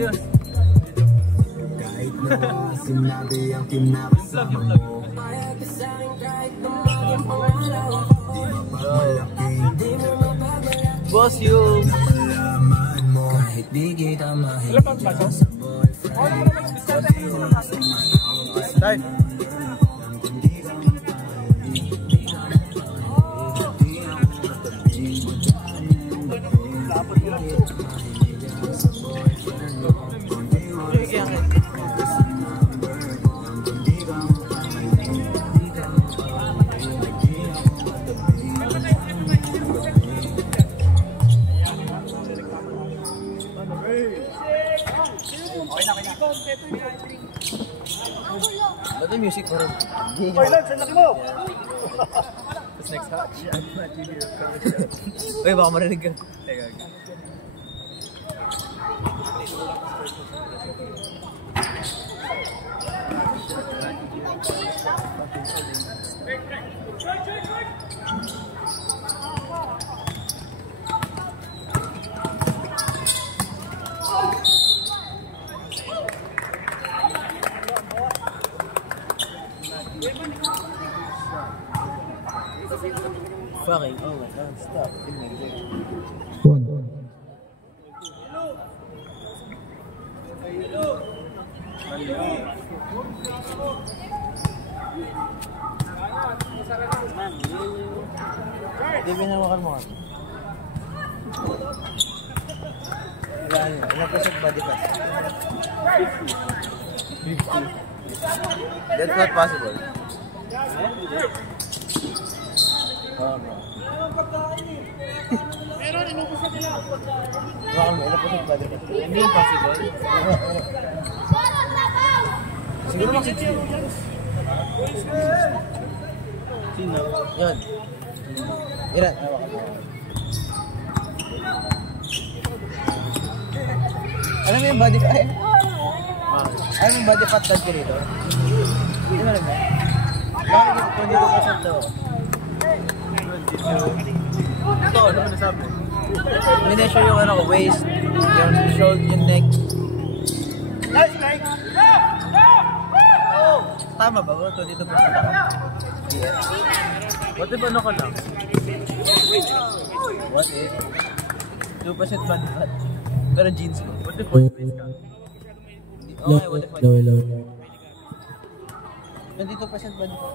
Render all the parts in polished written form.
Ayos. Kahit na sinabi ang pinakasama mo. Boss, yung Malaman mo kahit di kita makikita sa boyfriend. start. Ba't yung music ko rin? Hoy, Lance, ang laki mo! Tapos next hot shot. Uy, baka marinig ka. Teka. Fucking, oh my god, stop. Hindi binawakan mo. Ilan percent body fat? 50. That's not possible. Oh no. Meron, inubos na nila. Ilan percent body fat? Hindi impossible. Siguro mga 60. Sino? Yan. Ilan? Alam mo yung body fat? Alam mo yung body fat calculator? Hindi mo alam mo? Bakit dito 22% to? Ito, ano mo nasabi? Mineasure yung ano, waist, yung shoulder, yung neck. Nice, Mike! Oh, tama ba? 22% ako? Yeah. What if ano ka lang? What if 2% body fat? Pero jeans ko. What if 40% ka? Okay, what if 40%? 22% body fat?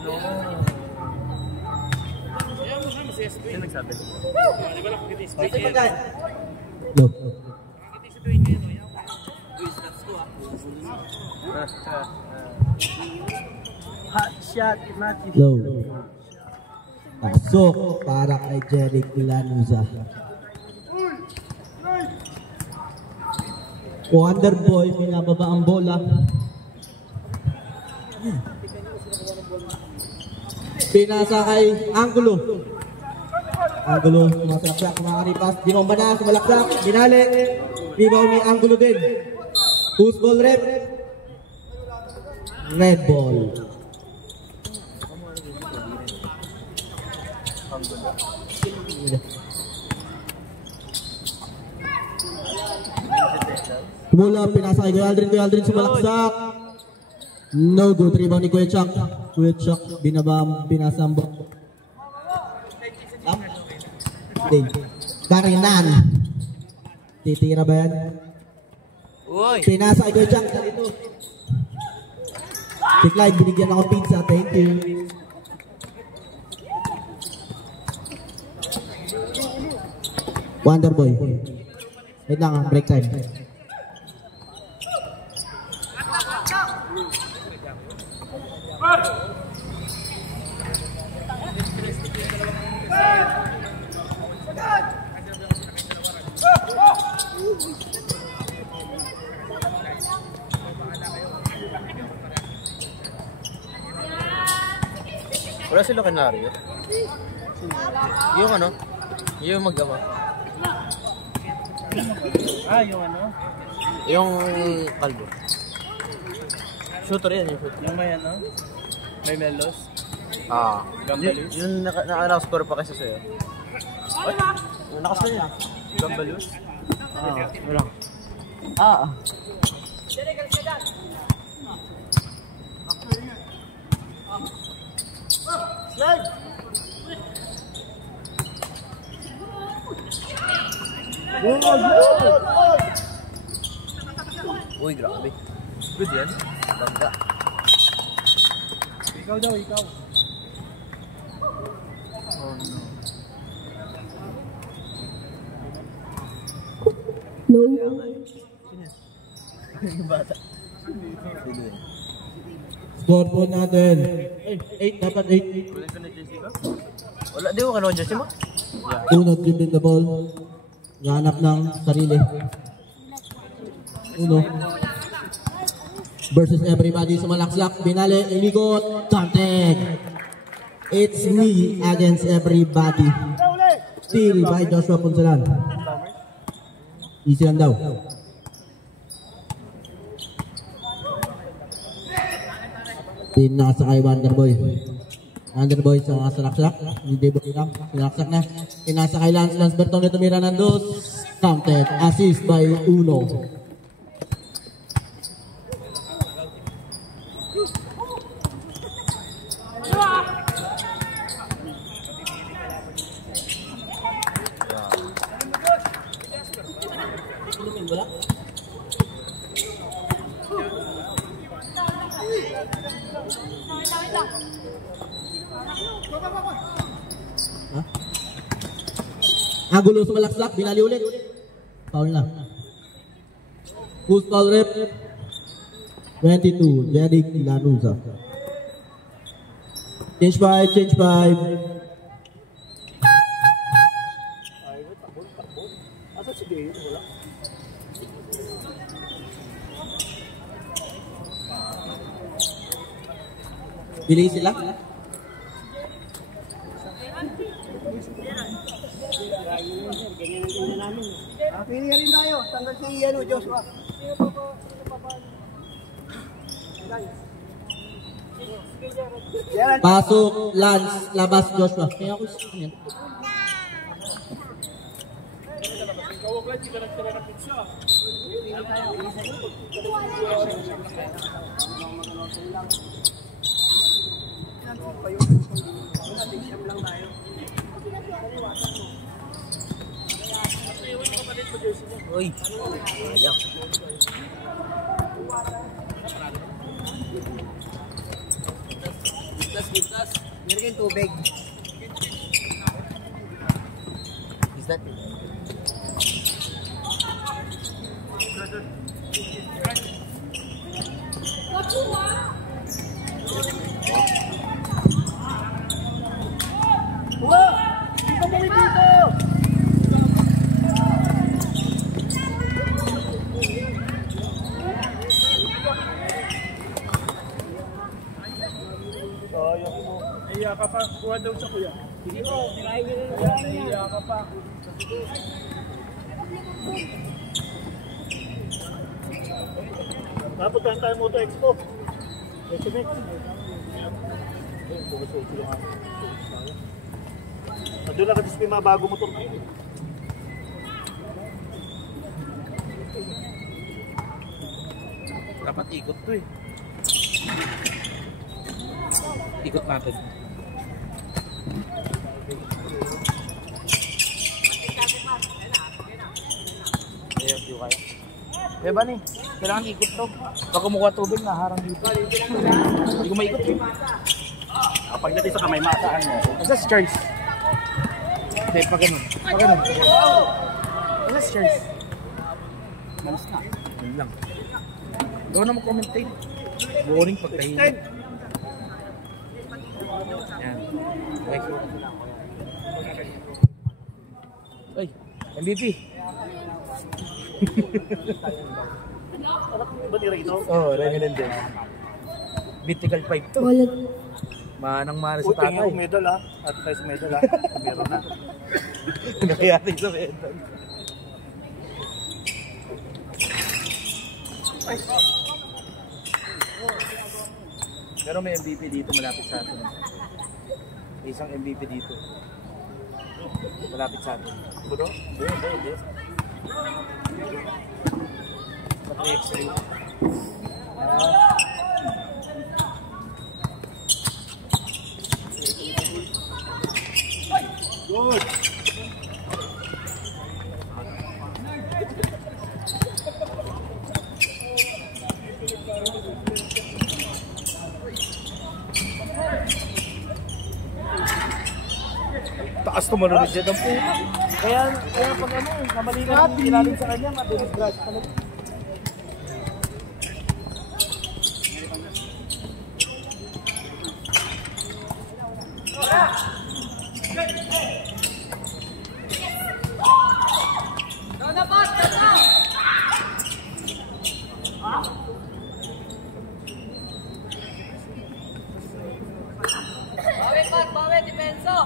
No. Sino nagsabi? Di ba lang pagkita yung Kasi pagkain? No. Hot shot, Matthew. Low. Pasok para kay Jeric Lanuza. Wonderboy, pinababa ang bola. Pinasa kay Angulo. Angulo, sumasalaksak, kumakaripas. Dimamba na, sumalaksak, binali. Rebound ni Angulo din. Who's ball rep? Red ball. Mula, pinasa kay Kuya Aldrin sumalaksak. No good, rebound ni Kuya Chuck. Kuya Chuck, binabam, pinasambok. Karinan. Titira ba yan? Uy! Pinasa kay Kuya Chuck. Si Clyde, binigyan ako pizza. Thank you. Wonderboy. Wait lang ha, break time. Wala sila kanaryo. Yung ano? Yung mag-ama. yung ano? Yung kalbo. Shooter yan, yung shooter. Yung may ano? May melos? Ah. Gambalus? Yung naka-score pa kasi sa'yo. Ay! Nakas na yan. Gambalus? Ah, wala. Ah. Slide! Uy, grabe. Good yan. Ganda. Ikaw daw, ikaw. Oh no. No. Yung bata. Sino yun? Score po natin. 8, dapat 8. Wala ka na Jessica? Wala, di mo kanon Jesse mo? Uno, dribbling the ball. Nahanap ng sarili. Uno. Versus everybody sa malaksak. Binali, inikot, counted. It's me against everybody. Steal by Joshua Punsalan. Easy lang daw. Tinasa kay Wonderboy. Wonderboy sa mga salaksak. Hindi ba lang? Salaksak na. Tinasa kay Lance Bertone tumira ng dos. Counted. Assist by Uno. Angulo sa malaksak, binali ulit. Foul na. Who's foul rep? 22, Jeric Lanuza. Change 5, change 5. Asa si Gayon? Wala. Bili sila. Pili rin tayo. Tanggal si Joshua. Pasok, Lance, labas, Joshua. Kaya ako yan. Uy. Ayak. Bitas. Meron yung tubig. Is that it? Iya ka pa. Kuha daw sa kuya. Sige po. Iya ka pa. Napuntahan tayo Moto Expo. SMX. Doon lang kasi may mga bago motor na yun. Dapat ikot to eh. Ikot natin. Ayan, di kaya. Eh ba ni? Kailangan ikot to. Baka mukha tubig na harang dito. Hindi ko maikot eh. Kapag natin sa kamay, maasaan mo. Asa si Charles? Hindi, pa ganun. Asa si Charles? Malas na. Yun lang. Gawa na mag-commentate. Boring pagkahinga. Yan. Okay. Ay, MVP. Ba ni Reyno? Oh, Remy Lendez. Vertical 5 to. Wala. Manang-mana sa Puting tatay. yung medal ah. At tayo sa medal ah. Meron na. Nakayating sa medal. Pero may MVP dito malapit sa atin. May isang MVP dito. Malapit sa atin. Budo? Hindi. Good. Taas tumalunod dyan ang puno. Kaya pag ano, namali ka ng ilalim sa kanya, mabilis brush talaga. Bawi, depensa!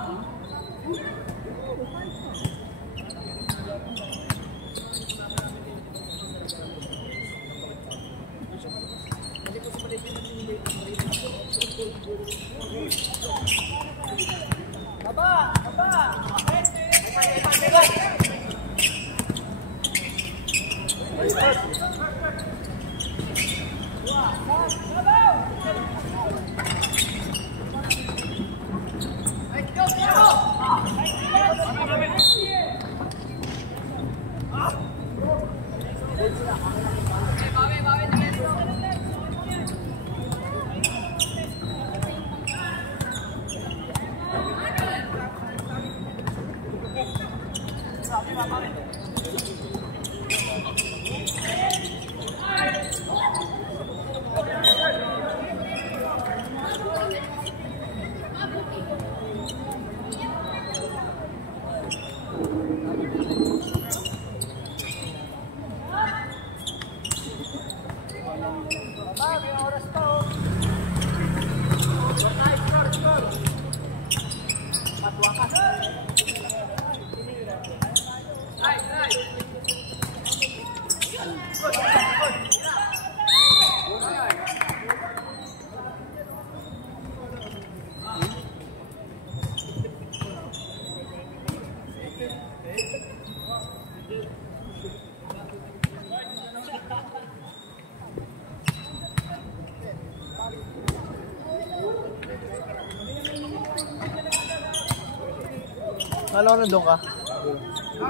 Kala ko nandun ka.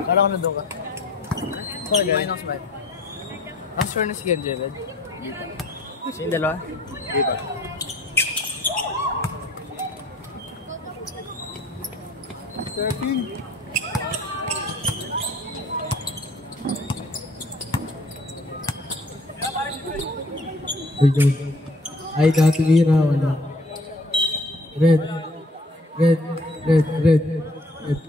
Kala ko nandun ka. Sorry, guys. Minus 5. Ang sure na si Ken Jared. Sino yung dalawa? Dito. Ay, dati Mira, wala. Red. Red. Red. Red. Red.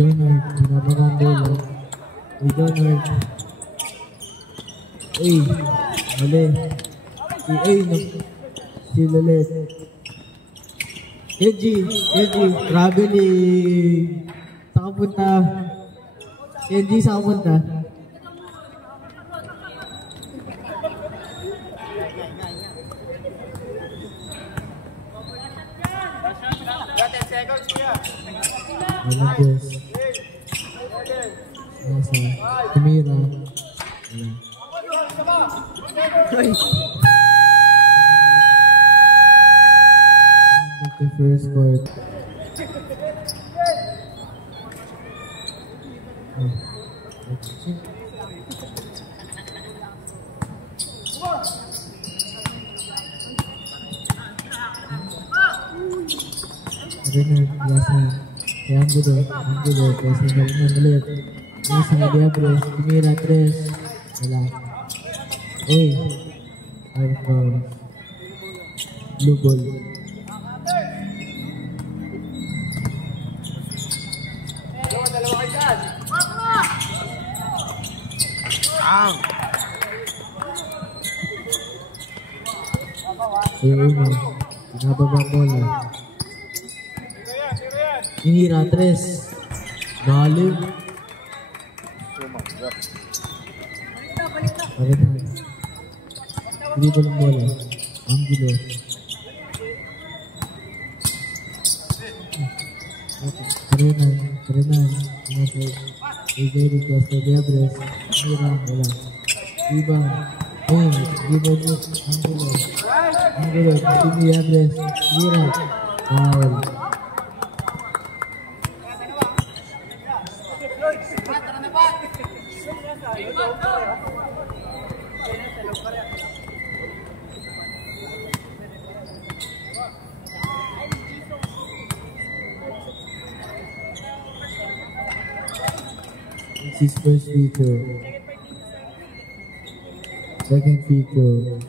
Leonard, pinabang bola. Leonard. Ay, mali. Si A, si Lalet. Kenji, traveling. Saan ka punta? Kenji, saan ka punta? Walang Diyos. Nasa Tumira. The first court. Renard, Yasin. Angulo, kasi galingan ulit. Nasa Diablos, Tumira, 3. Wala. Ay, Alphonse. Blue ball. Kuya Uno. Pinababa ang bola. Inira, 3. Lalim. Pagkatan. Hindi ba ng bola? Angulo. Karenan. Ijay request kay Diabres. Inira, wala. Iban. Iban yung Angulo. Hindi Diabres. Inira. Foul. It's his first feature. Second feature.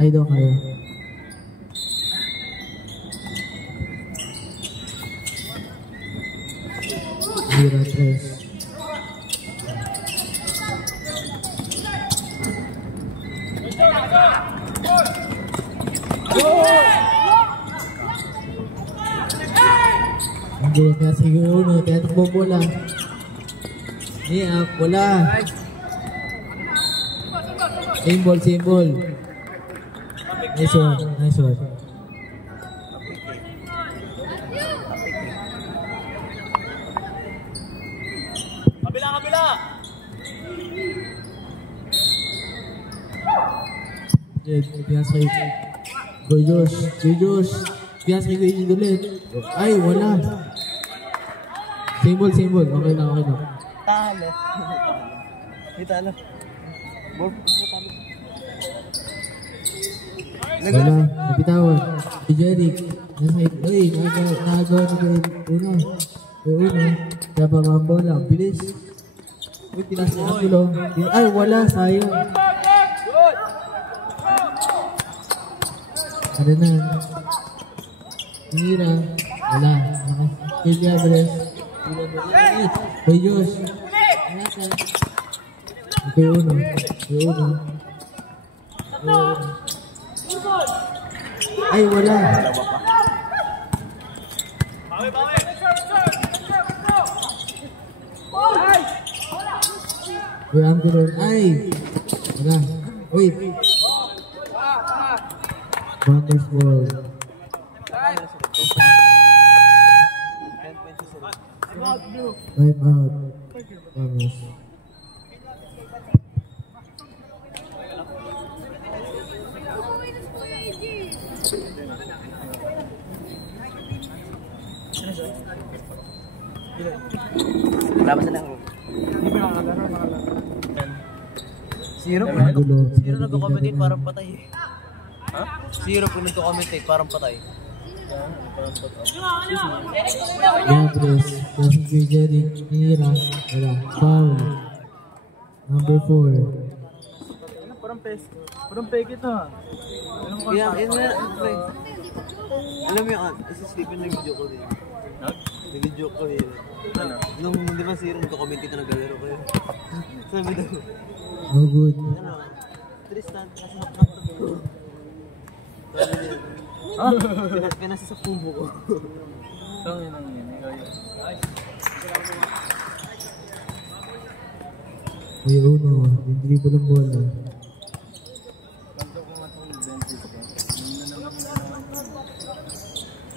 Ay, daw kayo. Mira, 3. Ang gulo kaya siguro uno, kaya takbo bola. Bola. Symbol. Nice one. Kabila! Pinas kay Kuya Josh. Pinas kay Kuya ulit. Ay, wala. Symbol. Okay lang. Talo. May talo. Wala. Napitawan. Si Jeric. Ay, nagawa ni Uno. Dapat ang bola. Bilis. Uy, Pinas na gulo. Ay, wala. Sayang. Ano na? Mira. Wala. Kay Diabres. Kay Josh. Kay Uno. Ay, wala. Uy, Angulo. Ay! Wala. Wait. Bangers ball. Time out. Bangers. Labas na lang. Zero po Angulo. nagko-commentate parang patay eh. Ha? Zero po nagko-commentate parang patay. Diabres. Kasi kay Jeric. Mira. Wala. Foul. Number 4. Parang peke ito ha. Alam mo yung isi-sleepin na video ko din. Nag-video ko din. Nung di ba zero nagko-commentate na naglalaro ko yun. Sabi daw. No good. Tristan, kasama ka to. Sabi niya, pinasa sa pubo ko. Tangin ang yun. Kuya Uno. Yung dribble ng bola.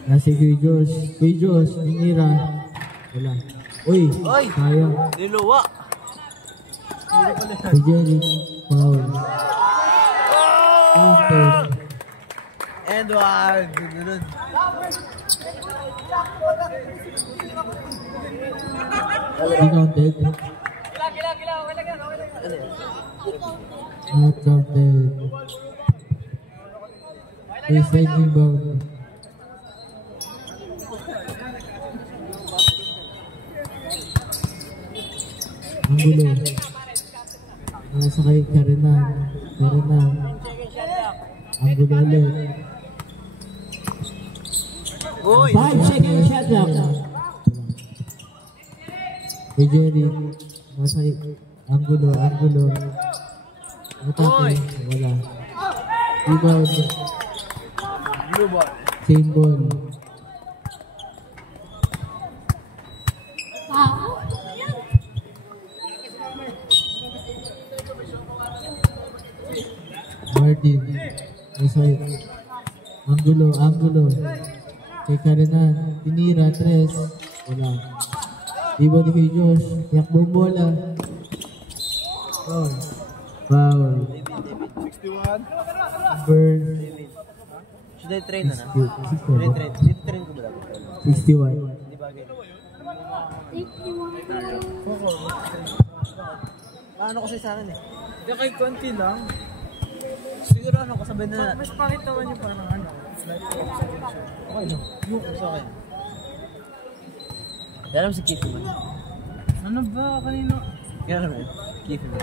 Nasi Kuya Josh. Inira. Wala. Uy. Sayang. Niluwa. Kay Jeric. Foul. Counted. Edward. Ganun. Hindi counted. Not counted. Baseline rebound. Angulo. Nasa kay Karenan. Angulo ulit. Uy! 5 seconds shot clock. Kay Jerry. Nasa kay Angulo. Matake. Wala. Rebound. Blue ball. Same ball. Martin. Masay. Angulo. Kay Karenan. Tinira. 3. Wala. Rebound kay Josh. Yakbong bola. Foul. 61. Burn. Should I train na na? 61. Dito train ko ba dapat? 61. Hindi ba ganyan? Paano kasi sa akin eh? Hindi kay konti lang. Siguro ano, kasabay na... Mas pangit naman yung parang ano. Okay no? Sa akin. Alam si Keith man. Ano ba kanino? Kaya naman yun. Keith man.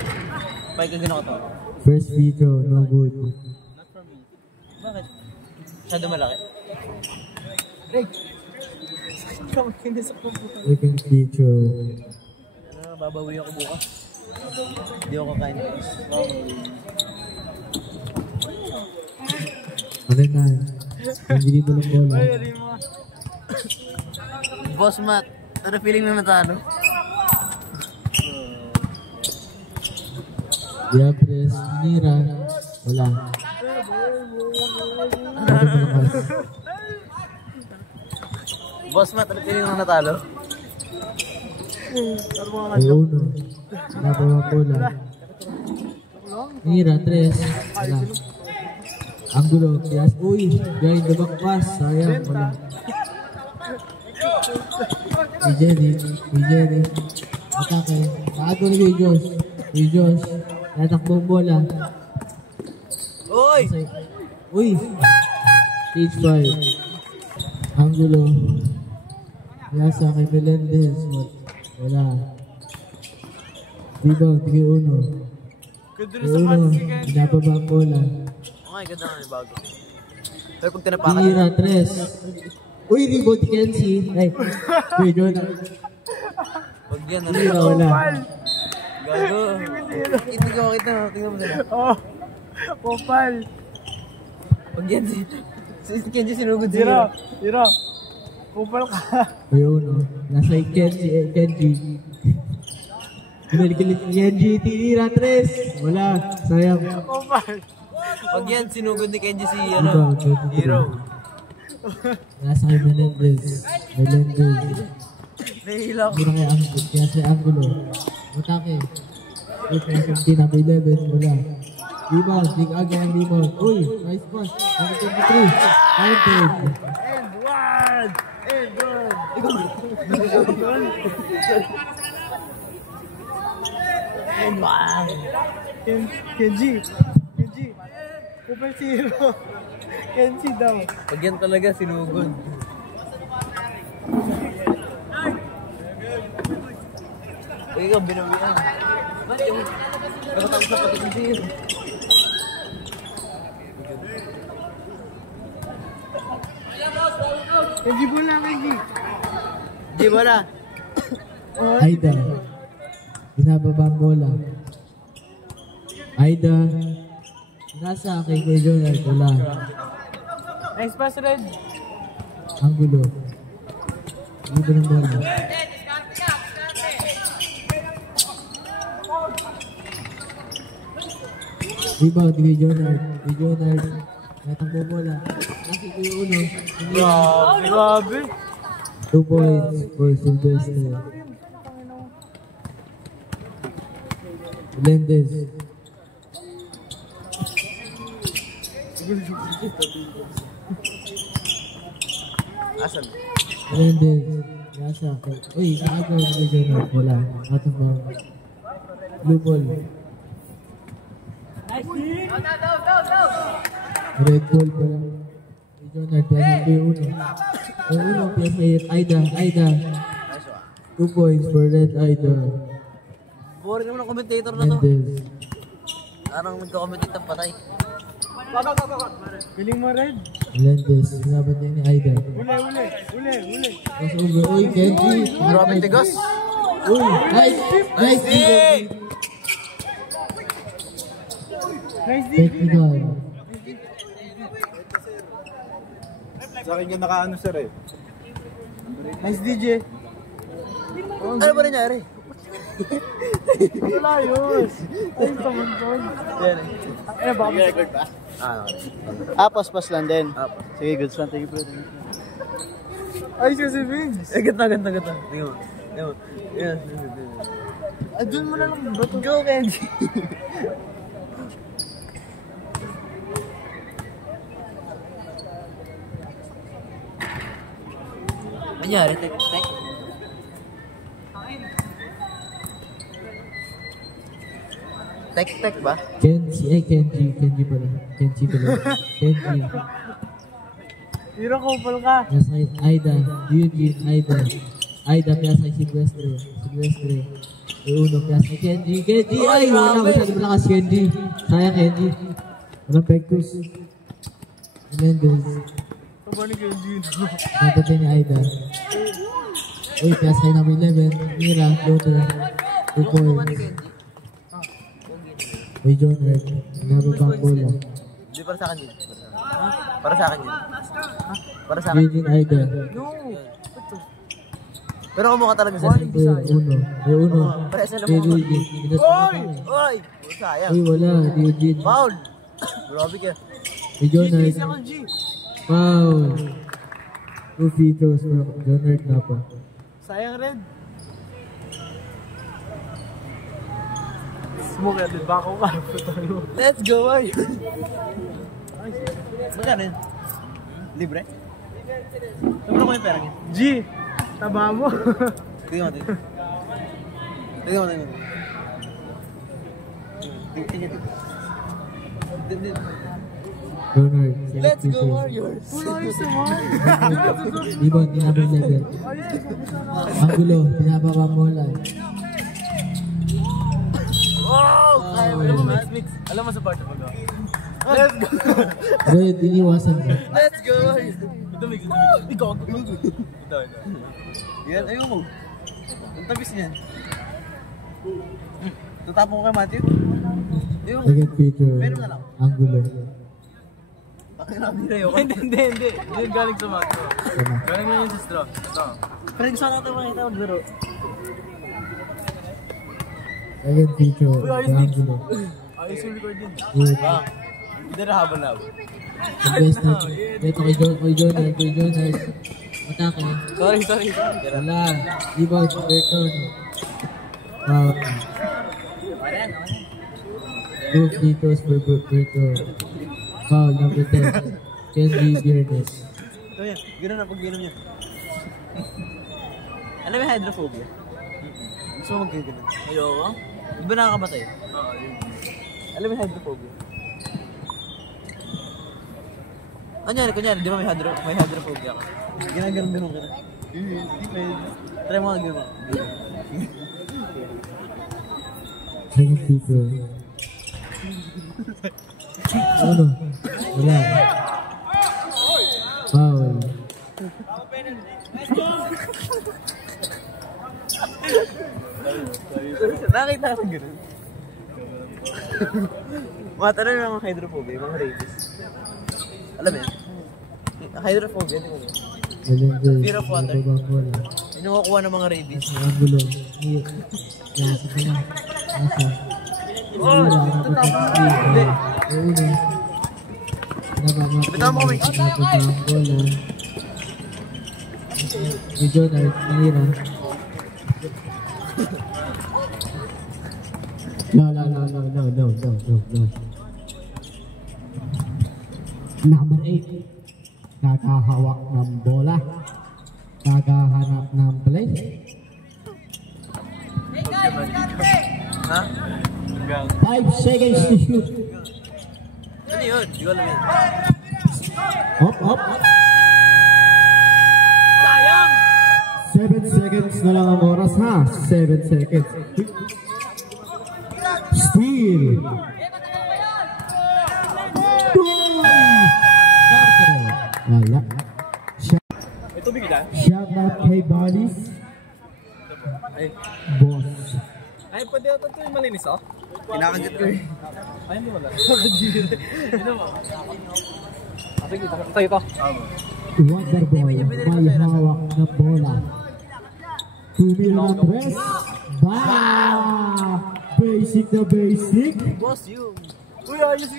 Pag ka gano'n ka to. First free throw, no good. Not for me. Bakit? Masyado malaki? Second free throw. Babawi ako bukas. Hindi ako kakain. Karenan. Hindi mo ng bola. Boss Matt, ano feeling na natalo? Diabres, Nira. Wala. Boss Matt, ano feeling na natalo? Ay, uno. Nabawa bola. Nira, 3. Wala. Angulo, yes. Uy, behind the back pass. Sayang, wala. Jenny. Atake. Nakato ni kay Josh. Natakbong bola. Uy! Uy! Stage 5. Angulo. Yasa kay Melendez. Wala. Rebound, kay Uno. Pinapaba ang bola. Okay, ganda nga yung bago. Pero kung tinapakan... Tira, 3. Uy, rebound, Kenzie. Ay, wait, Jonah. Huwag yan, ano? Tira, wala. Gago. Hindi ko makita. Tingnan mo sila. Oh! Popal! Huwag yan si Kenji sinugod siya. Zero! Popal ka! Ay, Uno. Nasa Kenzie. Pinalikilit ni Kenzie. Tira, 3. Wala. Sayang. Popal! Huwag yan, sinugod ni Kenji si, Rebound, 23. Hero. Nasa kay Melendez. Nahihila ko. Mura kay Angulo. Kaya sa Angulo. Matake. 8-15 na 11. Wala. Rebound. Big aga ang rebound. Uy! Nice pass. 23. Counted. And one! Kenji! Popal si Hero! Kenji daw! Huwag yan talaga, sinugod. Uy, ikaw, binawian. Ba't yung... Kapatang sa pati ng zero. Kenji bola, Kenji! Di ba na? Aida. Binababa ang bola. Aida. Nasa kay Jonah. Wala. Nice pass, Red! Angulo. Libre ng bola. Rebound kay Jonah. Natang bola. Nasa kay Uno. Grabe! 2 points for Sylvester. Melendez. Asan? Melendez. Nasa. Uy, kaagaw kay Jonah. Wala. Matang bola. Blue ball. Red ball pa lang. Jonah, piyasa kay Uno. Ang Uno, piyasa kay Aida. 2 points for Red Aida. Boring naman ang commentator na to. Mendez. Parang nagko-commentate ang patay. Piling mo, Red. Melendez. Sinabat niya ni Aida. Uli. Crossover. Uy, Kenji. Grabe tigas. Uy, nice. Nice. Nice D. Technical. Sa akin yung nakaano, sir eh. Nice DJ. Ano ba nangyari? Wala yun. Ayun sa muntong. Yan eh. Baka record ba? Okay. Pas lang din. Sige, goods lang. Thank you, bro. Ay, si Vince. Ganda. Tingnan mo. Yan. Doon mo na lang. Go, Kenji. Nangyari, tek. Tek ba? Kenji pala. Kenji. Hero couple ka. Nasa Aida. Eugene, Aida. Aida kaya sa Silvestre. Uno kaya sa Kenji. Ay, wala masyado malakas Kenji. Sayang Kenji. Walang pektus. Melendez. Aba ni Kenji. Natatay ni Aida. Uy, kaya sa number 11. Mira, Lothar. 2 points. Uy, John Red. Nababang bola. Hindi para sa akin yun. Para sa akin. Eugene, Aida. Pero kumukha talaga sa akin. Uno. Presa na Kay mo. Eugene. Oy! Sayang. Uy, wala. Di Eugene. Foul! Grabe ka. Uy, John Red. Foul. 2 free throws for John Red na pa. Sayang, Red. Smoke natin. Bako ka. Let's go, boy! Magkano yun? Libre? Sobrang ko yung pera niya. G. Taba mo. Tingnan mo. John Red. Let's go, Warriors! Ayos naman. Ibon, tinabang level. Ang gulo, pinababa mo lang. Oh! Kaya mo yung mix. Alam mo sa part na pag-gawa. Let's go! Red, iniwasan mo. Let's go, Warriors! Ito, mix. Ikaw. Yan, ayaw mo. Ang tabis niyan. Tutapon ko kay Matthew. Ayaw mo. Second feature. Meron na lang. Ang gulo. Pakiramira yun. Hindi. Hindi galing sa Matro. Sama. Galing mo yun sa straw. Ito. Pero gusto natin makita maglaro. Second feature. Ang gulo. Ayos yung record din. Good. Hindi na habol na. Best na. Ito kay John Red. Atake. Sorry. Wala. Ibon, Berton. Wow. 2 free throws for Berton. Foul, number 10. Kenji Biernes. So yan, gano'n na pag ginom niya. Alam mo yung hydrophobia? Gusto mo mag-gano'n? Ayoko? Di ba nakakamatay? Oo, yun. Alam mo yung hydrophobia? Kunyari, di ba may hydrophobia ka? Ginaganon ka na. Hindi pwede. Try mo nga gano'n. Second feature. Ano? Wala. Foul. Nakita ko gano'n. Matanong yung mga hydrophobia, yung mga rabies. Alam mo yun? Hydrophobia, di mo yun? Fear of water. Yung nakukuha ng mga rabies. Ang gulo. Nasa ka na. Nasa. Hindi. Bitaw mo kami. Video na nira. No. Number 8. Kakahawak ng bola. Kakahanap ng play. Ha? 5 seconds to shoot. Ano yun? Di ko alam yun. Hop. Sayang! 7 seconds na lang ang oras ha. 7 seconds. Steal. Wala. Ito bigla. Shout out kay Balis. Boss. Ay, pwede ito yung malinis, oh. Kinakagat ko eh. Ay, hindi wala. Ito mo. Sige, ito. Wonderboy, may hawak na bola. Tumira ng press. Basic na basic. Boss, you.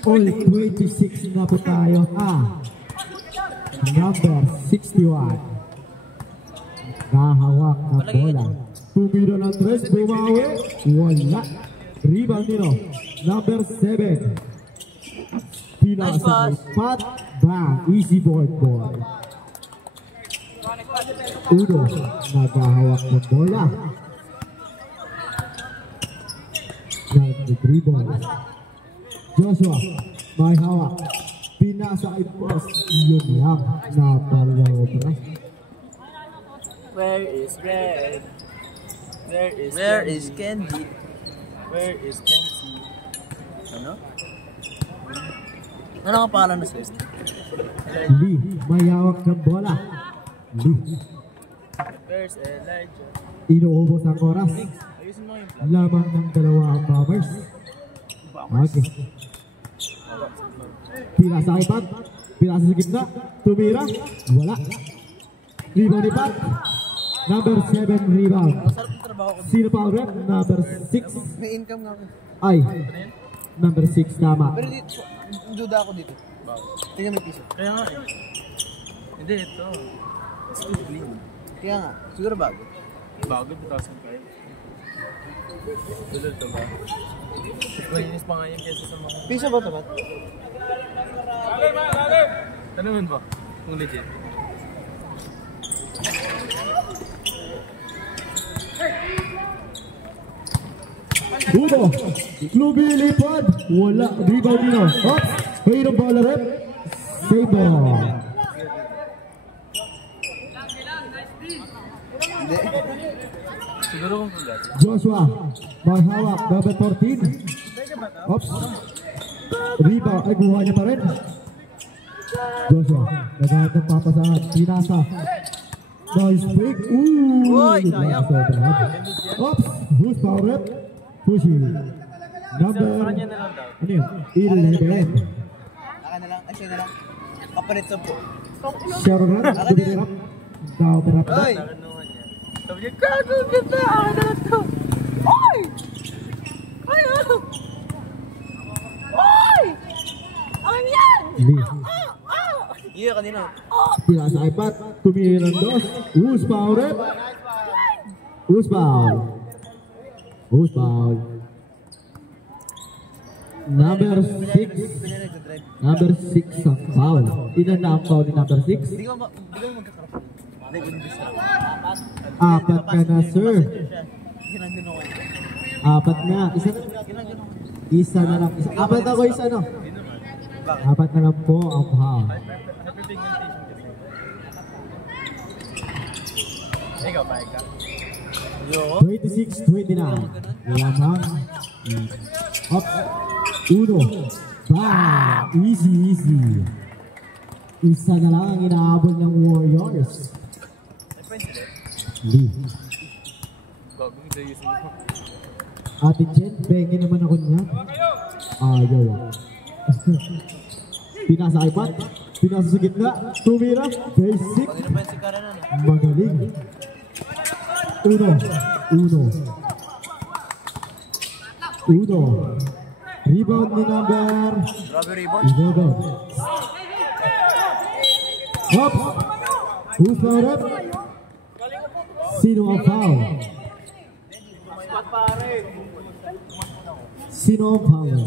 All 26 na po tayo. Number 61. Nahawak na bola. Tumira ng press, bumawi. Wala. Rebound nino. Number 7. Pinasa kay Pat. Bang. Easy board boy. Uno. Nagahawak ng bola. Nag-dribble. Joshua. May hawak. Pinasa kay Boss. Yun lang. Napalawabra. Where is Red? Where is Candy? Where is Kenzie? Ano? Ano ang pangalan na sa'yo? Lee. May hawak ng bola. Lee. Where's Elijah? Inuubos ang oras. Ayusin mo yung vlog. Lamang ng dalawa ang bombers. Okay. Pinasa kay Pat. Pinasa sa gitna. Tumira. Wala. Rebound ni Pat. Number 7 rebound. Sarap ng trabaho ko. Sino pa ang rep? Number 6. May income nga ako. Ay. Number 6 tama. Pero dito, duda ako dito. Tingnan mo yung piso. Kaya nga eh. Hindi, ito. It's too clean. Kaya nga, siguro bago. Bago 2,005. Dulol to ba? Malinis pa nga yun kesa sa mga... Piso ba ito, Pat? Tanungan ba? Kung legit. Uno. Lumilipad. Wala. Rebound nino. Oops. Hay ng bola rep. Save ball. Hindi. Siguro kung kulat. Joshua. May hawak. Number 14. Oops. Rebound. Ay, buha niya pa rin. Joshua. Naghahat ng papasahan. Pinasa. Nice pick. Ooh. Uy, sayang. Oops. Who's power rep? Pushi. Number. Kanya na lang daw. Ano yun? 11. Aka na lang, ay siya na lang. Kapalit sa po. Sherman. Dumirap. Daw perap. Ay! Tanungan niya. Sabi niya, gago, ganda! Ako na lang to! Oy! Ay, ano? Oy! Ano yan? Lee. Iya, kanina. Tira sa iPad. Tumira ng dos. Who's power rep? Who's foul? Who's foul? Number 6. Number 6 ang foul. Ilan na ang foul ni number 6? Hindi ko magkakarap. Hindi ko nabisa. Apat ka na, sir. Ginagano ko. Apat na. Isa na. Ginagano ko. Isa na lang. Apat ako isa, no? Apat na lang po ang foul. Ikaw ba, ikaw? 26-29. Lamang. Up. Uno. Bang! Easy, easy. Isa na lang ang inaabot ng Warriors. Lee. Gagawin na yun mo. Ate Jen, pengi naman ako niya. Ayaw. Pinasa kay Pat. Pinasa sa gitna. Tumira. Basic. Pag ina pa yung sikara na, no? Magaling. Uno. Uno. Uno. Rebound ni number. Grabe rebound. Ibogo. Hop. Who's foul up? Sino ang foul? Sino ang foul?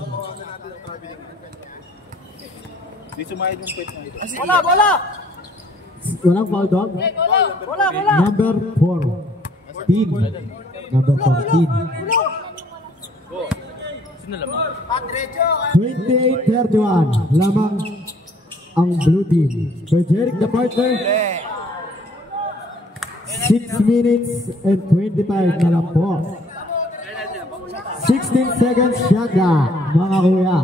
Di sumayad yung pwet na ito. Bola, bola! Walang foul doon? Bola, bola! Number 4. Team. Number 14. Sino lamang? 28-31. Lamang ang blue team. Jeric the partner. 6 minutes and 25 na lang po. 16 seconds shot na, mga kuya.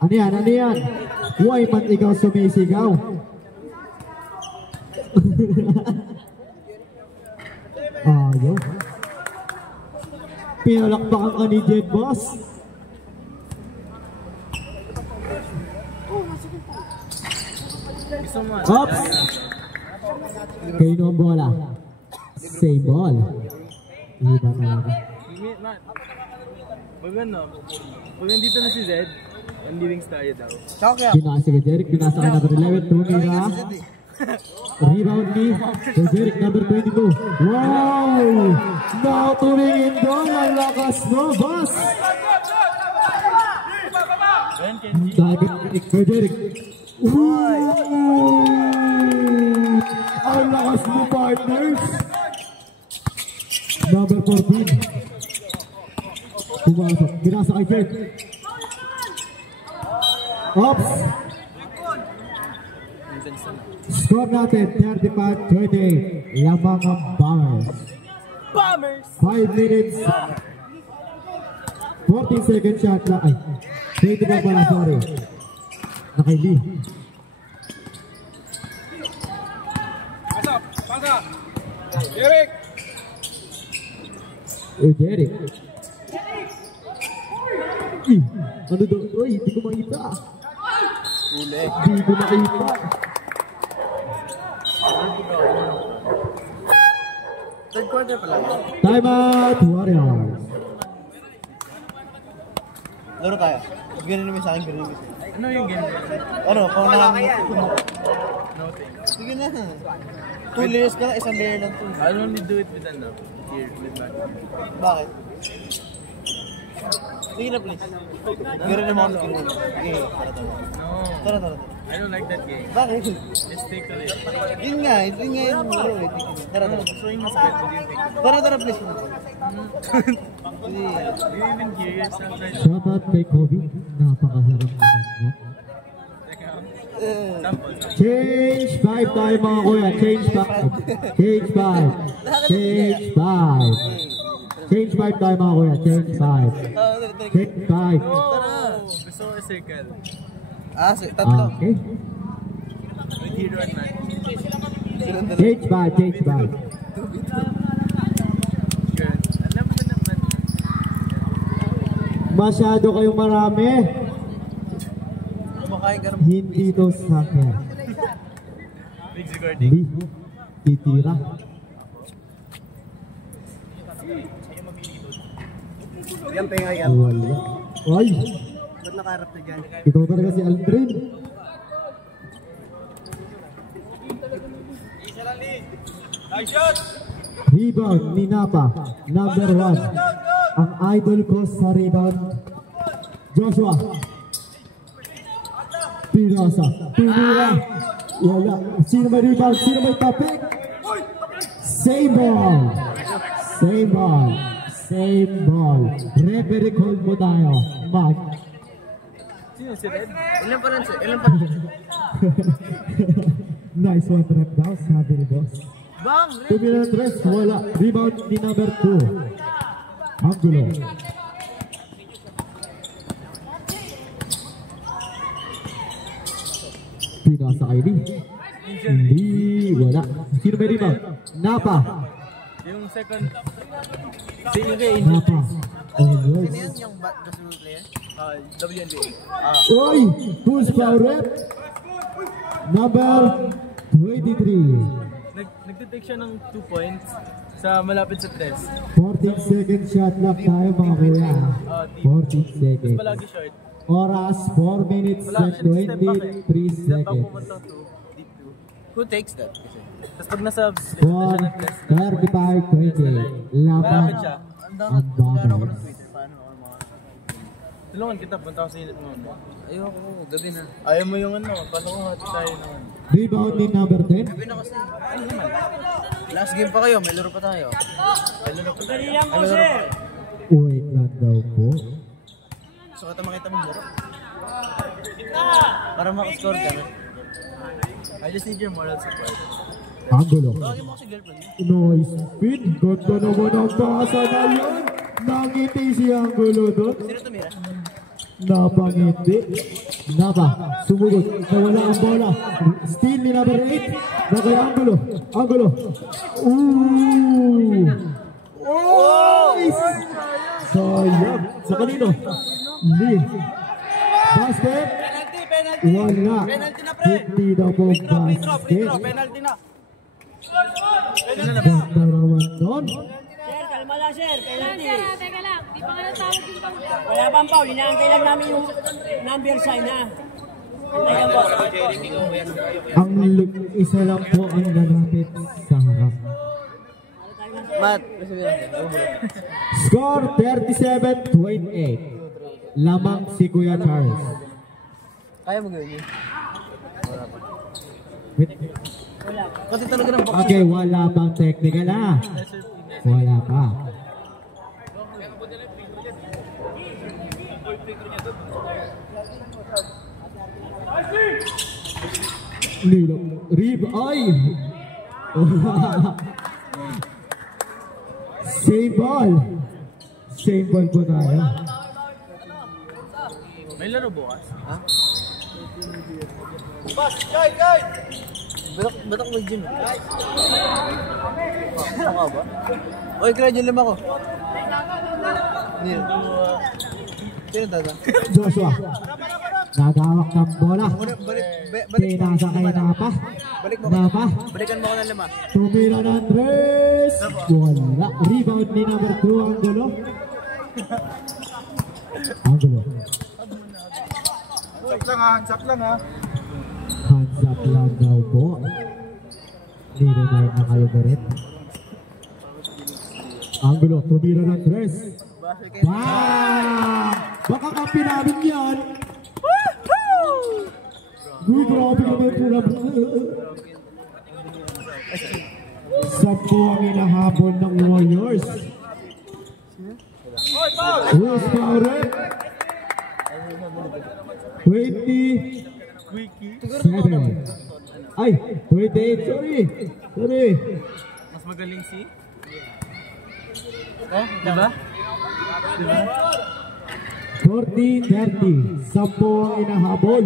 Ano yan, ano yan? Huwag man ikaw sumisigaw. Ayaw. Pinalakpakan ka ni Jed Boss. Oops! Kayo ang bola. Same ball. Iba talaga. Pag nandito na si Zed, ang livings tayo daw. Pinasa kay Jeric, pinasa kay number 11, tumira. Rebound ni Jeric, number 22. Wow! Natumingin doon, ang lakas mo, boss! Dagat kay Jeric. Ang lakas mo, partners! Number 14. Pumasok, pinasa kay Jeric. Oops! Score natin, 35-28. Lamang ang Bombers. 5 minutes. 14 second shot na. Ay, 20 pala, sorry. Nakaili. Pasa! Derek! Jeric. Ano doon? Uy, hindi ko makita. Hindi ko makita. Third quarter pa lang. Time out, Warriors. Laro tayo. Ganun naman sa akin, ganun naman sa akin. Ano yung game? Ano, kung Nothing. sige na. 2 layers ka na, isang layer lang 2. I'll only do it with ano? Here, with back. Bakit? Sige na, please. Ganun naman ako. Sige, No. tara. I don't like that game. Bakit? Let's take a look. Yun nga yung laro eh. Tara. Showing mas bad, what do you think? Tara, please. Do you even hear yourself right now? Shout out kay Kobe. Napakaharap na kanya. Sample. Change 5 tayo mga kuya. Change 5. Change 5. Change 5. Change 5 tayo mga kuya. Change 5. Change 5. Gusto ko a circle. Tatlo. Okay. With hero and man. Change 5. Change 5. Good. Alam mo naman. Masyado kayong marami. Kumakain ka Hindi to soccer. Big recording. Hindi. Titira. Yan, pengay yan. Wala. Ay! Ba't nakaharap na dyan? Ikaw talaga si Aldrin. Rebound ni Napa. Number 1. Ang idol ko sa rebound. Joshua. Pinasa. Tumira. Wala. Sino may rebound? Sino may topic? Same ball. Same ball. Same ball. Referee call mo tayo. Mag. Sino si Red? Ilan pa rin? Nice one trap daw, sabi ni boss. Bang! 2 minutes, wala. Rebound ni number 2. Angulo. Pinasa kay Lee. Hindi, wala. Sino may rebound? Napa. Yung second. Sino kay Napa. Alright. Yung basketball player? WNBA. Oy! Push foul rep. Number 23. Nagtitake siya ng 2 points sa malapit sa tres. 14 seconds shot left tayo mga kuya. 14 Tapos seconds. palagi short. Oras 4 minutes Wala, and step back 23 Step back seconds. pumunta to deep 2. Who takes that? Kasi Tapos pag nasa Score 35-20. Laban malapit siya. ang Bombers. paano ako mga... Tulungan kita, punta ko sa init mo. Ayoko, gabi na. Ayaw mo yung ano, paano ko hati tayo naman. Rebound ni number 10. Gabi na kasi. Ano naman? Last game pa kayo, may laro pa tayo. Ano na pala? Wait lang daw po. So kata makita mo laro. Para makascore ka na. I just need your moral support. Angulo. Tawagin mo kasi girlfriend mo. Noise speed. Ganda naman ang pasa na yan. Nangiti si Angulo doon. Sino tumira? Napangiti. Napa, sumugod. Nawala ang bola. Steal ni number 8. Na kay Angulo. Angulo. Ooh! Oh! Sayang. Sa kanino? Lee. Basket. Wala. Hindi daw po basket. Penalty na. Narawan doon. Sir, kalma lang sir. Penalty. Sir, teka lang. Di pa nga natawag yung pang... Wala pang foul. Inaantay lang namin yung number sign na. Ayan po. Ang isa lang po ang lalapit sa harap. Mat. Score 37-28. Lamang si Kuya Charles. Kaya mo gawin yun? Wait. Kasi talaga ng box. Okay, wala pang technical ah. Wala pa. Lilo. Rib. Ay! Same ball. Same ball po tayo. May laro bukas. Ha? Bas, guide! Batak mo yung gym. Ano ka ba? Oy, grad yung lima ko. Sino tada? Joshua. Nagawak ng bola. Balik Pinasa kay Napa. Napa. Balikan mo ko ng lima. Tumira ng Andres. Wala. Rebound ni number 2, Angulo. Angulo. Hands up lang ha. Hands up lang daw po. Niremind na kayo ba rin? Angulo. Tumira ng Andres. Baka kampi namin yan. Uy, grabe naman po na. Sampo ang inahabol ng Warriors. Who's foul it? 27. Ay, 28. Sorry. Mas magaling si... Oh, diba? 40-30. Sampo ang inahabol.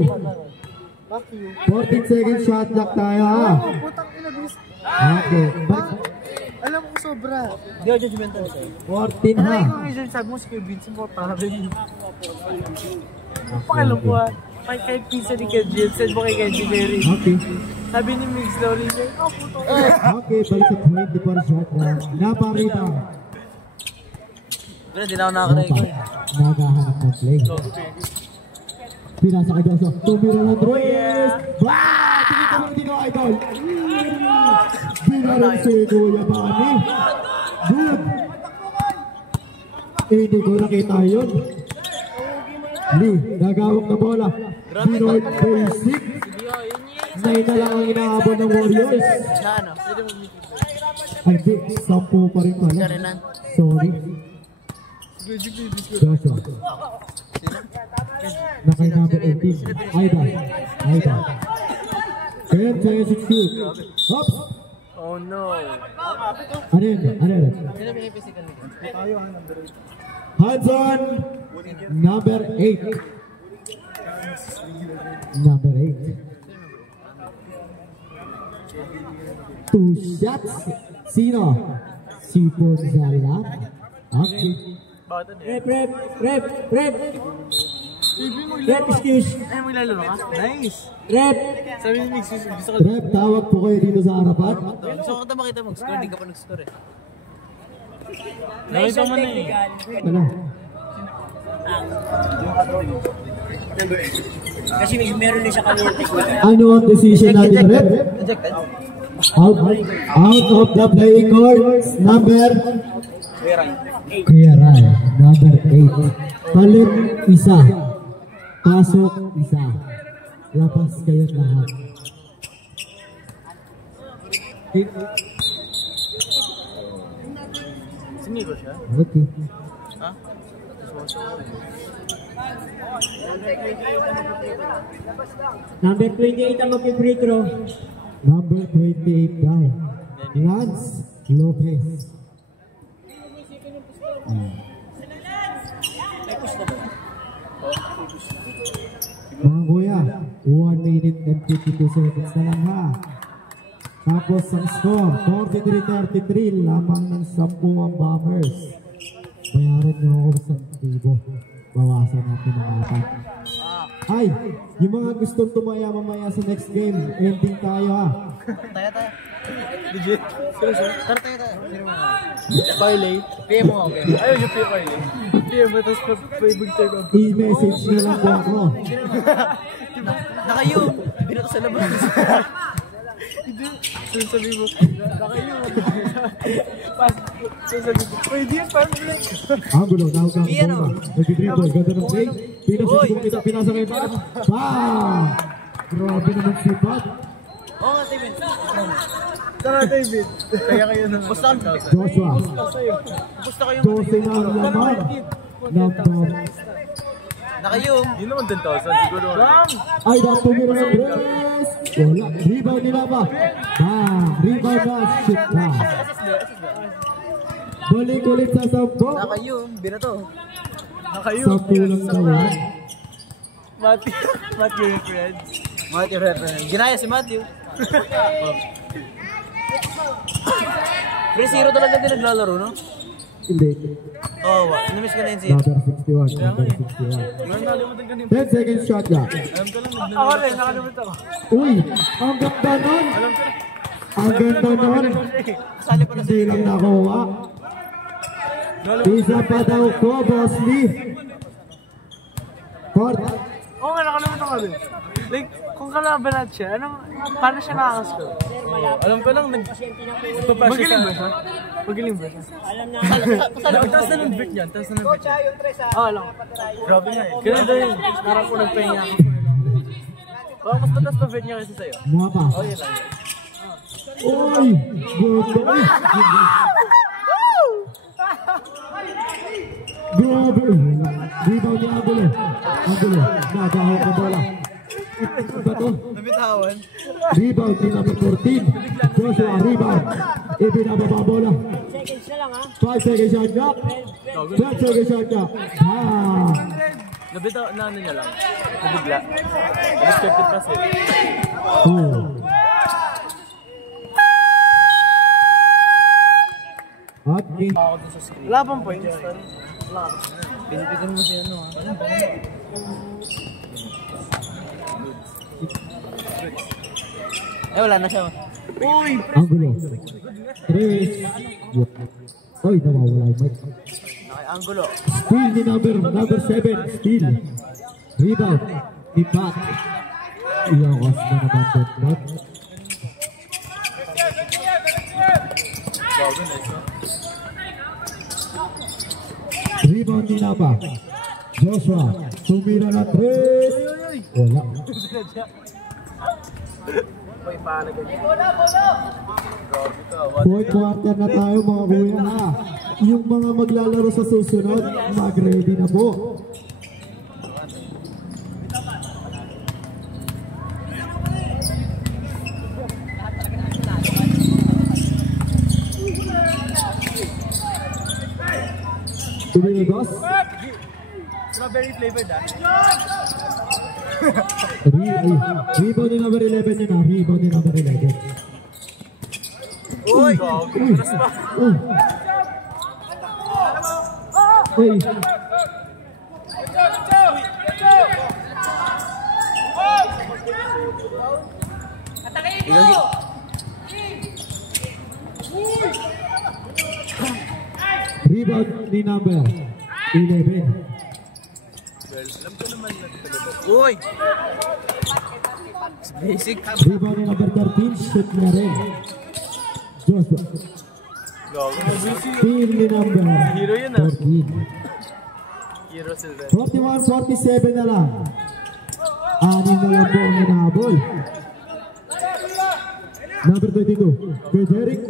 14 seconds shot clock tayo ha. Putang ina, bis. Okay. Alam ko sobra. Di ako judgmental sa'yo. 14 ha. Ay, kung reason sabi mo si Kuya Vincent mo, parang pakialam ko ha. Kay Pisa ni Kenji, send mo kay Kenji Mary. Okay. Sabi ni Mix Lori, oh puto. Okay, balik sa 24 shot clock. Naparita. Pero di na ako nakakarinig. Nagahanap ng play. Pinasa kay Joshua. Tumira ng Andres. Tingin idol. Binarin si Kuya Bani. Good. Hindi ko nakita yun. Lee, nagawak na bola. Binoy basic. 9 na lang ang inaabot ng Warriors. Na ano? Pwede mo Ay, di. 10 pa rin pala. Sorry. Joshua. Nakay number 18. Aida. 10 seconds shoot. Hops. Oh no. Ano yun? Sino pinipisikan nito? Hands on. Number 8. Number 8. 2 shots. Sino? Si Ponzala. Okay. Rep. Excuse. Ay, mo ilalaro ka? Nice. Rep. Sabi ni Mix, gusto ko. Rep, tawag po kayo dito sa harapan. Gusto ko kita makita mag-score. Di ka pa nag-score eh. Nakita mo na eh. Ano? Kasi meron din siya kanina. Ano ang decision natin, Rep? Ejected? Out of the playing court, number Kuya Rai, number 8. Palit isa. Pasok isa. Lapas kayo lahat. Siniro siya? Okay. Ha? Number 28 ang mag-free throw. Number 28 daw. Lance Lopez. 1 minute and 52 seconds na lang ha. Tapos ang score, 43-33, lamang ng 10 ang Bombers. Bayaran nyo ako sa 1,000. Bawasan natin ang 4. Ay, yung mga gustong tumaya mamaya sa next game, ending tayo ha. Tayo. Legit? Seriously? Tara tayo. Piley. PM mo ako. Ayaw yung PM Piley. PM mo, tapos favorite tayo. I-message nyo lang po ako. Nakayo. Binato sa labas. Sabi mo, nakayo. Sabi mo, pwede yun, parang Angulo, nakukang bola. Nag-dribble, ganda ng play. Pinasa kay Bat. Bang! Grabe naman si Bat. Oo nga, David. Tara, David. Kaya kayo naman. Basta Joshua. Basta kayo. 12 na ang laman. Nakayo. Yun naman 10,000 siguro. Ay, dapat tumira ng press. Wala. Rebound nila ba? Bang! Rebound na. Shoot na. Balik ulit sa 10. Nakayo. Binato. Nakayo. 10 lang naman. Matthew yung friends. Matthew reference. Ginaya si Matthew. 3-0 talaga din naglalaro, no? Hindi. Oo, namiss ko na yun siya. Number 61. 10 seconds shot niya. Ako rin, nakalimutan ko. Uy! Ang ganda nun! Ang ganda nun! Kasali pa na Hindi lang nakuha. Isa pa daw ko, Boss Lee. Court. Oo nga, nakalimutan ko rin. Like, kung kalaban natin siya, paano siya nakakascore? Alam ko lang, magaling ba siya? Magaling ba siya? Taas na ng break niyan, taas na ng break niyan. Oo, alam ko. Grabe nga eh. Ganun din, parang kung nagpahinga ako. Parang mas mataas pa break niya kasi sa'yo. Mga pa. Oo, yun lang. Uy! Good boy! Grabe! Rebound ni Angulo. Angulo. Nagahaw ka bola. Ba to? Nabitawan. Rebound ni number 14. Joshua, rebound. Ibinababa bola. 5 seconds shot niya. 12 seconds shot niya. Ah! Nabitaw na ano niya lang. Nabigla. Unexpected kasi. Oh. Okay. Wala bang points? Wala. Pinipigan mo siya, ano ha? Wala na siya. Uy! Angulo. 3. Oy, nawawala yung mic. Angulo. Steal ni number 7. Steal. Rebound ni Pat. Iyakas na naman doon, Pat. Rebound ni Napa. Joshua. Tumira na 3. Wala. Fourth quarter na tayo mga kuya ha. Yung mga maglalaro sa susunod, mag-ready na po. Tumilagos. Strawberry flavored ah. Rebound ni number 11 yun ah. Rebound ni number 11. Uy! Uy! Rebound ni number 11. Uy! Basic. Rebound ni number 13. Shoot na rin. Joshua. Steal ni number Hero yun ah. 14. Hero sila. 41-47 na lang. Anin na lang po ang hinahabol. Number 22. Kay Derek.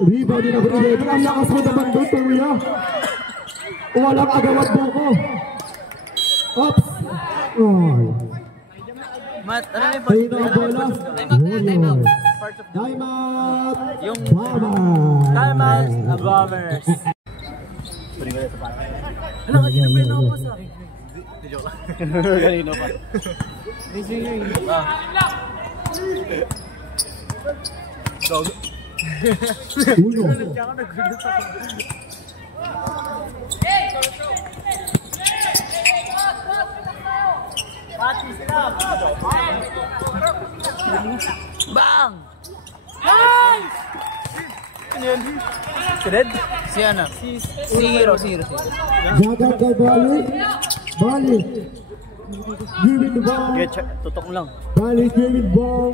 Rebound ni number 11. Ang lakas mo naman doon, Tawiya. Walang agawat buko. Oops. Oh. Mat, ano na yung Tayo na ang bola. Warriors. Time out. Bombers. Time out, the Bombers. Ano, kanina pa yung nakapos ah. Kanina pa. Uno. Bang! Nice! Si Red? Si ano? Si Hero. Jagat kay Bali. Bali. Giving the ball. Tutok lang. Bali giving the ball.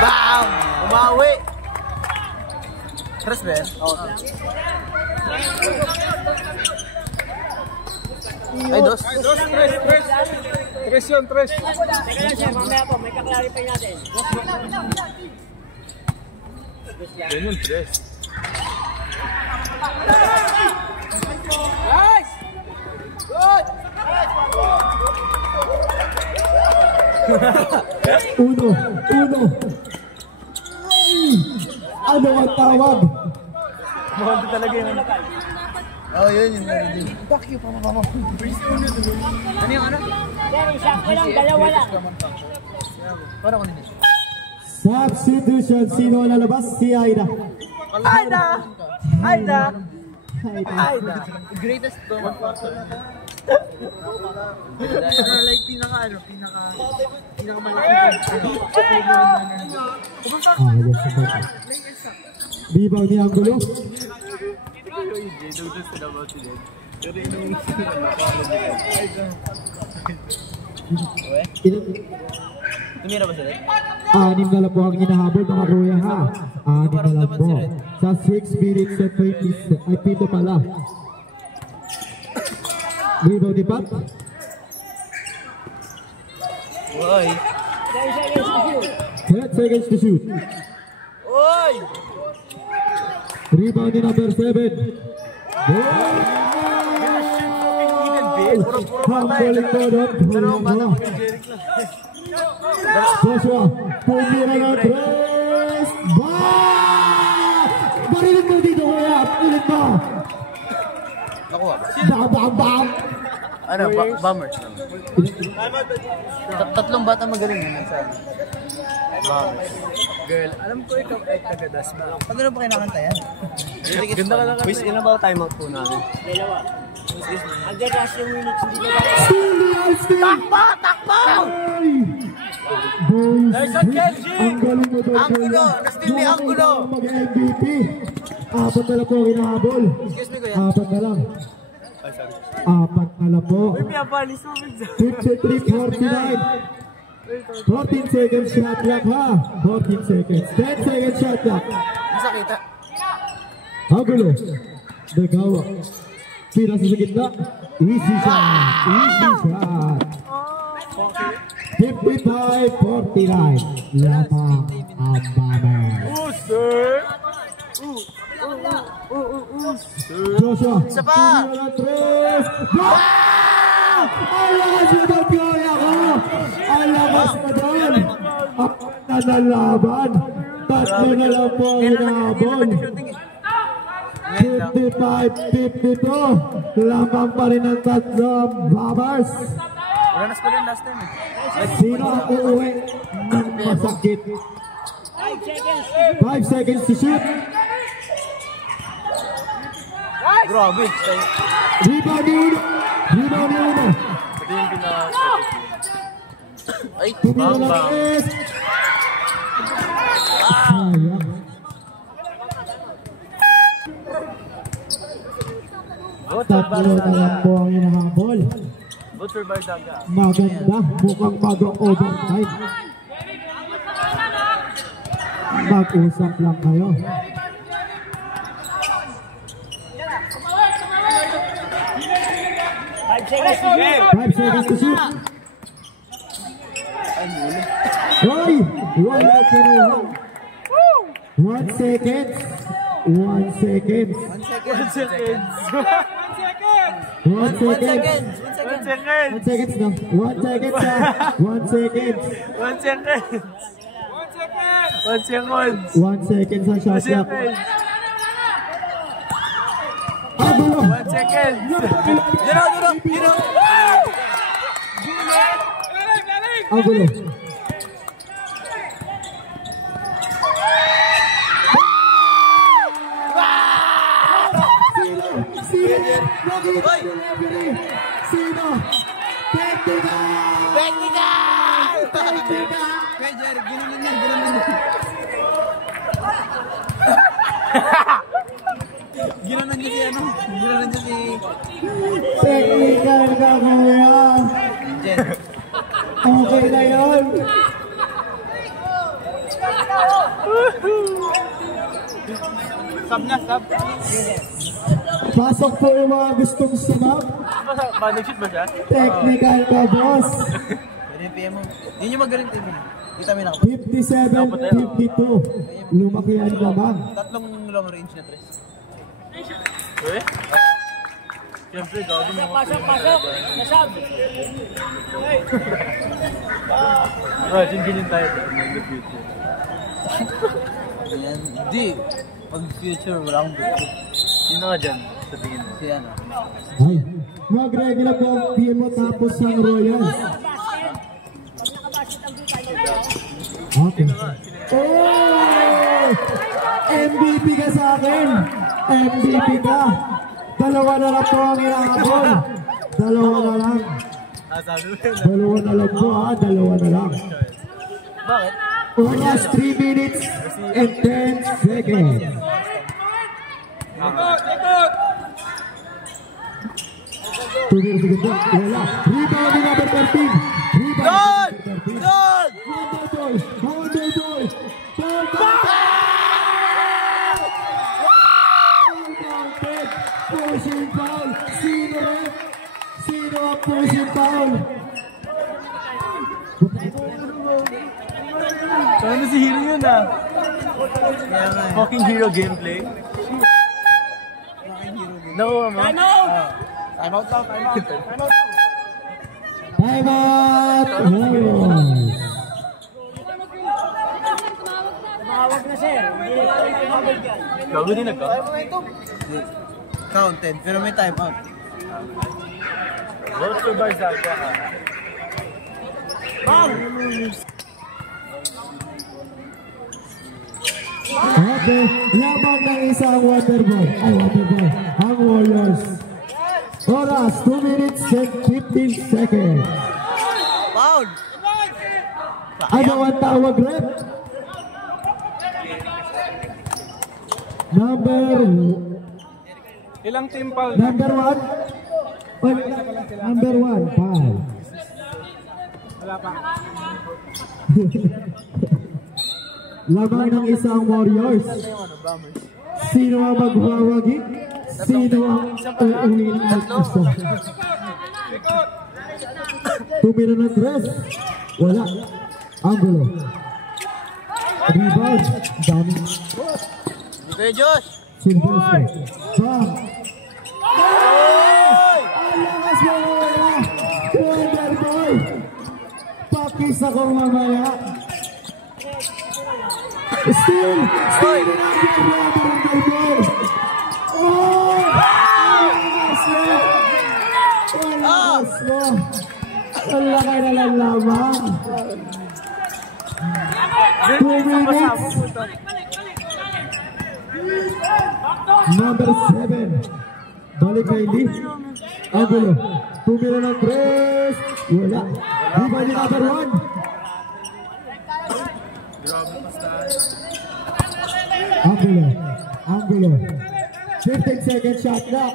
Bang! Umawi! Tres ba yan? Oo. Ay, dos. Tres yun, tres. Teka lang sir, mamaya po, may kaklarify natin. Yan yun, tres. Nice! Good! Uno. Ano ang tawag? Mukhang talaga yun. Oo, yun. Fuck you, pamama. Ano yung ano? Sir, isa ko lang, dalawa lang. Parang ko nito. Substitution. Sino ang lalabas? Si Aida. Aida! Greatest to. Like, Rebound ni Angulo. Tumira ba sila? 6 na lang po ang hinahabol mga kuya ha. 6 na lang po. Sa 6 minutes and 20 ay pito pala. Rebound ni Pat. Uy! 10 seconds to shoot. Uy! Rebound ni number 7. Humble ko doon. Joshua, pumira ng tres. Barilit mo dito kuya. Ulit mo. Nakuha. Bam. Ano, bombers lang. Tatlong bata magaling yun sa bombers. Girl, alam ko ikaw ay tagadas ba? Pag ano ba kinakanta yan? Ganda ka lang. Quiz, ilan ba timeout po namin? Dalawa. Hanggang last yung minutes, hindi na Takbo! There's a Kenji! Angulo! Nastil ni Angulo! Mag-MVP. 4 na lang po ang hinahabol. Excuse me, kuya. 4 na lang. 4 na lang po. 53-49. 14 seconds shot clock ha. 14 seconds. 10 seconds shot clock. Masakita. Angulo. Nagawa. Pinasa sa gitna. Easy shot. 55-49. Lamang ang Bombers. Joshua. Isa pa. Ang lakas na doon, Piola ko! Ang lakas na doon! Ang nanalaban! Tatlo na lang po ang hinahabol. 55-52. Lamang pa rin ang tatlong Bombers. Wala na sila last time eh. Sino ang uuwi ng masakit? 5 seconds to shoot. Grabe. Rebound ni Uno. Ito yung Ay, Tumira bang ng bang. S. Sayang. Tatlo na lang po ang hinahabol. Vote for Bardaga. Maganda. Mukhang mag-overtime. Mag-usap lang kayo. Five seconds to shoot. Roy! Roy na kinuha. 1 second. 1 second. 1 second. 1 second. 1 second na. 1 second sa 1 second. 1 second. 1 second. 1 second sa shot clock. Angulo. 1 second. Gino. Angulo. Sino? Kaya Jerry, ginanon yan. Ginanon niya si ano? Ginanon niya si... Technical ka kuya. Jen. Okay na yun. Sub. Pasok po yung mga gustong sumap. Nag-shoot ba siya? Technical ka, boss. Pwede yung PM mo. Yun yung magaling team. Kita mo yung 57-52. Lumaki yan naman. tatlong long range na tres. Eh? Siyempre, gawin mo. Pasok. Nasab. Ginin tayo. Ayan. Hindi. Pag future, wala akong gusto. Sino nga dyan? Sa tingin mo? Si ano? Ay, mag-ready na po ang PMO tapos ang Royals. Okay. Oh! MVP ka sa akin! MVP ka! Dalawa na lang po ang inaabol. Dalawa na lang. Dalawa na lang po ha, dalawa na lang. Bakit? Oras 3 minutes and 10 seconds. Tuloy sa ganda, wala. Rebound ni number 13. Rebound ni number 13. Wonder boy! Pushing foul! Sino ang pushing foul? Paano si Hero yun ah? Fucking Hero gameplay. No, mo. Time out! Time out! Warriors! Tumawag na sir. Hindi na kami tumawag dyan. Gago din nagka? Counted, pero may time out. What's your bar Zaga? Okay, laban ng isang waterboy. Ang Warriors. Oras, 2 minutes and 15 seconds. Foul! Ano ang tawag, rep? Ilang team foul? Number 1? Number 1, foul. Wala pa. Laban ng isang Warriors. Sino ang magwawagi? Sino ang uuwi ng isa? Tumira ng dress. Wala. Angulo. Rebound. Dami. Dito yung Josh! Silvestre. Bang. Ang lakas mo wala. Wonder boy. Pakis ako mamaya. Still Wonder boy. Oh! Ang lakas mo. Ang laki na lang lamang. 2 minutes. Number 7. Balik kay Lee. Angulo. Tumira ng press. Wala. Rebound ni number 1. Angulo. 15 second shot clock.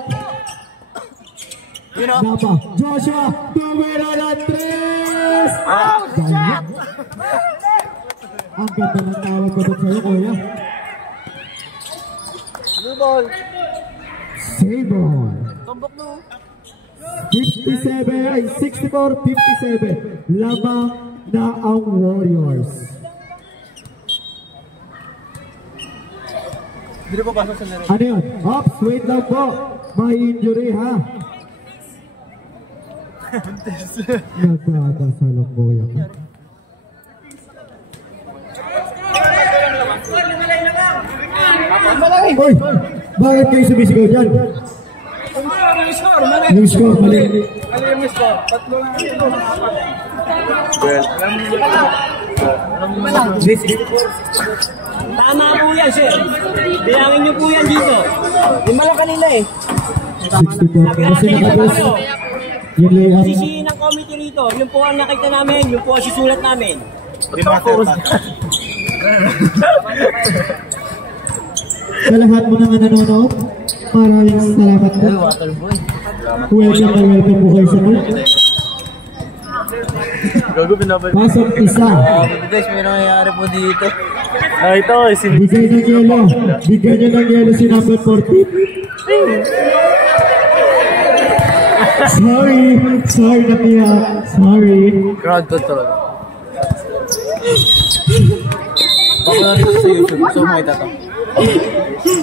Napa. Joshua. Tumira ng press. Ganyan. Ang ganda ng tawag ko doon sa'yo, kuya. Save on. 64-57. Lamang na ang Warriors. Hindi po pasok sa laro. Ano yun? Ops, wait lang po. May injury ha. Nagkakasal ang kuya ko. Uy! Bakit kayo sumisigaw dyan? Yung score, mali. Tama po yan, sir. Bilangin niyo po yan dito. Lima lang kanila eh. 64. Kasi nakabos. Yung layup. Sisihin ng committee rito. Yung po ang nakita namin, yung po ang susulat namin. Sa lahat mo na nanonood, maraming salamat po. Welcome po kayo sa pool. Pasok isa. Guys, may nangyayari po dito. Ito, Bigay ng yelo. Bigay niyo ng yelo si number 14. Sorry na tiya. Sorry. Crowd control. Baka na rin sa YouTube. So, makita to.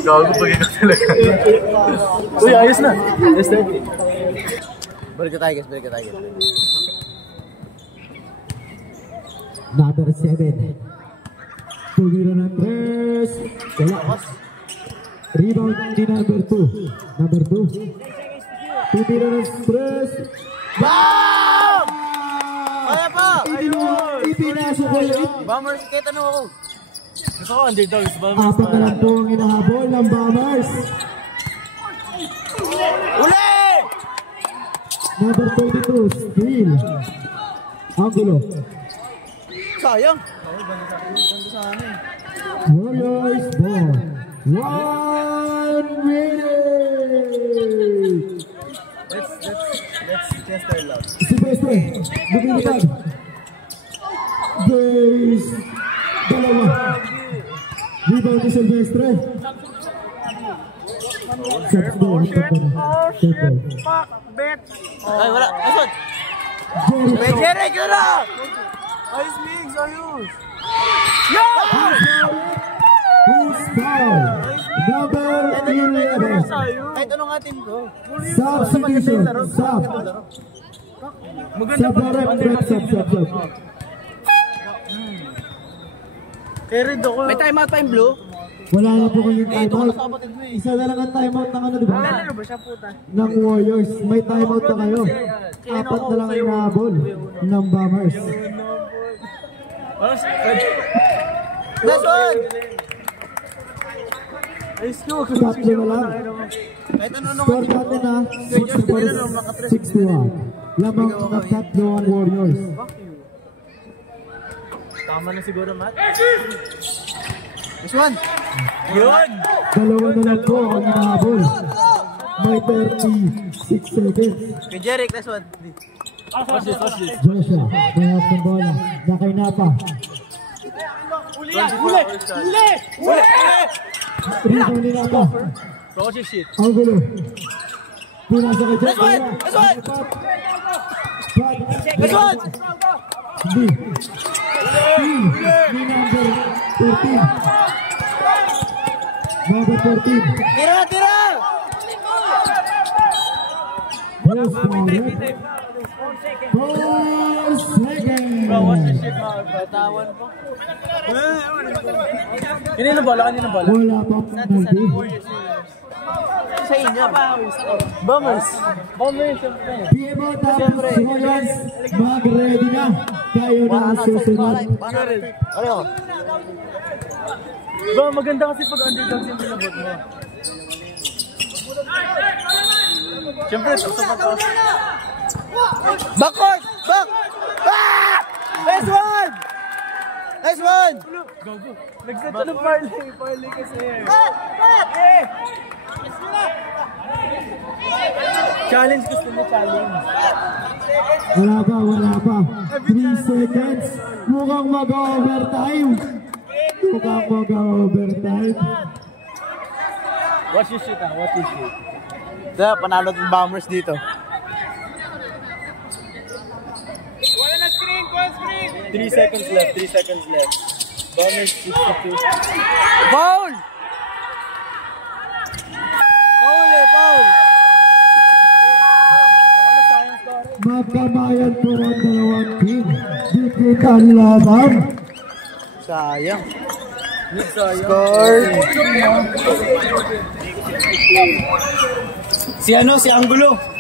gago pag ikaw talaga. Uy, ayos na. Ayos na. Balik ka tayo guys, balik ka tayo guys. Number 7. Tumira ng 3. Wala. Rebound ni number 2. Number 2. Tumira ng 3. BAM! Kaya pa! Ipinasok ko yun. Bombers, kaya tanong ako. Gusto ko underdogs. Apat na lang po ang inahabol ng Bombers. Uli! Number 22, steal. Angulo. Sayang. Warriors ball. 1 minute. Let's test our love. Silvestre, lumilipad. Base. Dalawa. Rebound ni Silvestre. Shots ball. Fuck, bet. Ay, wala. Nasaan? Jerry. Jerry, kira! Ayos, Migs, ayos. Who's foul? Number 11. Kahit ano nga team ko. Substitution. Sub. Sub na rep. Sub. Carried ako. May timeout pa yung blue? Wala na po kayong timeout. Isa na lang ang timeout ng ano, di ba? Ano ba siya, puta? Ng Warriors. May timeout na kayo. Apat na lang ang inahabol ng Bombers. Last one! Ayos ko. Tatlo na lang. Kahit ano nung Score natin na 64-61. Lamang na tatlo ang Warriors. Tama na siguro, Matt. Last one! Yun! Dalawa na lang po ang inahabol. May 36 seconds. Kay Jeric, last one. Watch this. Joshua, mayroon ng bola. Nakainapa. Uli! Rebound ni Napa. Watch this shit. Ang gulo. Pinasa kay Joshua. Last one! Last one! Hindi. Ni number 14. Number 14. Tira! Yes, Mauret. 4 seconds. Bro, watch this shit, mga batawan po. Kanina bola? Wala pang penalty. Sa inyo. Bombers, syempre. PMO tapos Royals. Mag-ready na. Kayo na ang susunod. Ano? Bro, maganda kasi pag underdogs yung pinabot mo. Siyempre, sa pataas. Backcourt! Back! Ah! Nice one! Gago. Nag-set siya ng parlay kasi. Challenge, gusto mo challenge. Wala pa. 3 seconds. Mukhang mag-overtime. Watch your shit, watch your shit. Kaya panalo ng Bombers dito. Wala na screen, 3 seconds left. Bombers 62. Foul! Magkamayan po ang dalawang team. Dikit ang laban. Sayang. Score Si ano, si Angulo.